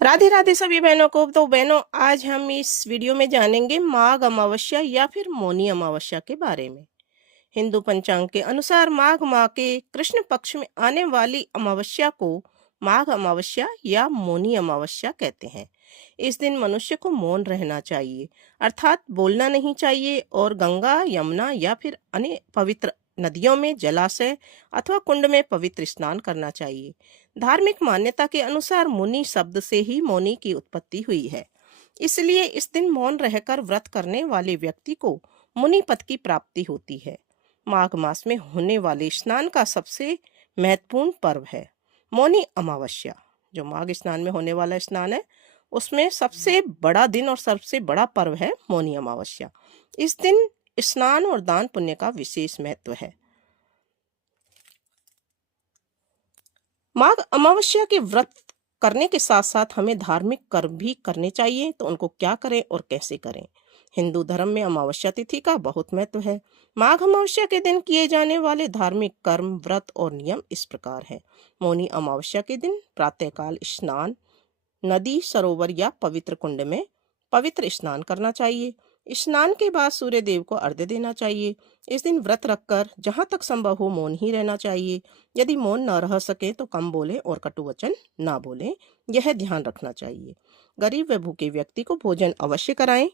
राधे राधे सभी बहनों को। तो बहनों, आज हम इस वीडियो में जानेंगे माघ अमावस्या या फिर मौनी अमावस्या के बारे में। हिंदू पंचांग के अनुसार माघ माह के कृष्ण पक्ष में आने वाली अमावस्या को माघ अमावस्या या मौनी अमावस्या कहते हैं। इस दिन मनुष्य को मौन रहना चाहिए, अर्थात बोलना नहीं चाहिए, और गंगा, यमुना या फिर अन्य पवित्र नदियों में, जलाशय अथवा कुंड में पवित्र स्नान करना चाहिए। धार्मिक मान्यता के अनुसार मुनि शब्द से ही मौनी की उत्पत्ति हुई है, इसलिए इस दिन मौन रहकर व्रत करने वाले व्यक्ति को मुनि पद की प्राप्ति होती है। माघ मास में होने वाले स्नान का सबसे महत्वपूर्ण पर्व है मौनी अमावस्या। जो माघ स्नान में होने वाला स्नान है, उसमें सबसे बड़ा दिन और सबसे बड़ा पर्व है मौनी अमावस्या। इस दिन स्नान और दान पुण्य का विशेष महत्व है। माघ अमावस्या के व्रत करने के साथ साथ हमें धार्मिक कर्म भी करने चाहिए। तो उनको क्या करें और कैसे करें? हिंदू धर्म में अमावस्या तिथि का बहुत महत्व है। माघ अमावस्या के दिन किए जाने वाले धार्मिक कर्म, व्रत और नियम इस प्रकार है। मौनी अमावस्या के दिन प्रातःकाल स्नान, नदी, सरोवर या पवित्र कुंड में पवित्र स्नान करना चाहिए। स्नान के बाद सूर्य देव को अर्घ्य देना चाहिए। इस दिन व्रत रखकर जहां तक संभव हो मौन ही रहना चाहिए। यदि मौन न रह सके तो कम बोले और कटु वचन ना बोले, यह ध्यान रखना चाहिए। गरीब व भूखे व्यक्ति को भोजन अवश्य कराएं।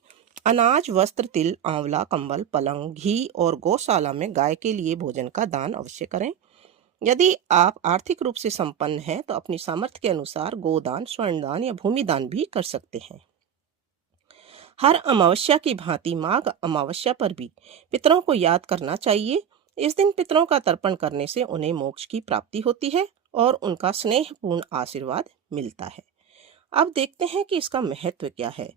अनाज, वस्त्र, तिल, आंवला, कंबल, पलंग, घी और गौशाला में गाय के लिए भोजन का दान अवश्य करें। यदि आप आर्थिक रूप से संपन्न हैं तो अपनी सामर्थ्य के अनुसार गोदान, स्वर्णदान या भूमि दान भी कर सकते हैं। हर अमावस्या की भांति माघ अमावस्या पर भी पितरों को याद करना चाहिए। इस दिन पितरों का तर्पण करने से उन्हें मोक्ष की प्राप्ति होती है और उनका स्नेहपूर्ण आशीर्वाद मिलता है। अब देखते हैं कि इसका महत्व क्या है।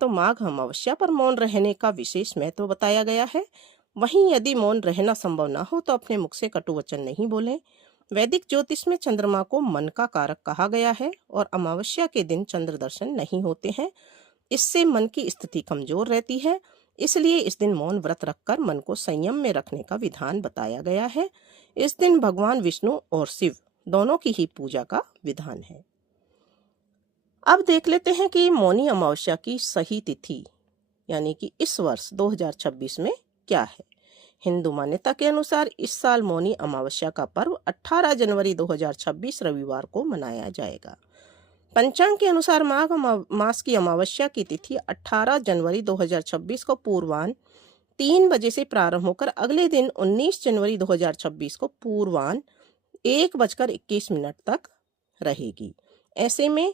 तो माघ अमावस्या पर मौन रहने का विशेष महत्व बताया गया है। वहीं यदि मौन रहना संभव ना हो तो अपने मुख से कटु वचन नहीं बोलें। वैदिक ज्योतिष में चंद्रमा को मन का कारक कहा गया है और अमावस्या के दिन चंद्र दर्शन नहीं होते हैं। इससे मन की स्थिति कमजोर रहती है। इसलिए इस दिन मौन व्रत रखकर मन को संयम में रखने का विधान बताया गया है। इस दिन भगवान विष्णु और शिव दोनों की ही पूजा का विधान है। अब देख लेते हैं कि मौनी अमावस्या की सही तिथि यानी कि इस वर्ष 2026 में क्या है। हिंदू मान्यता के अनुसार इस साल मौनी अमावस्या का पर्व 18 जनवरी 2026 रविवार को मनाया जाएगा। पंचांग के अनुसार माघ मास की अमावस्या की तिथि 18 जनवरी 2026 को पूर्वाह्न 3 बजे से प्रारंभ होकर अगले दिन 19 जनवरी 2026 को पूर्वाह्न 1:21 तक रहेगी। ऐसे में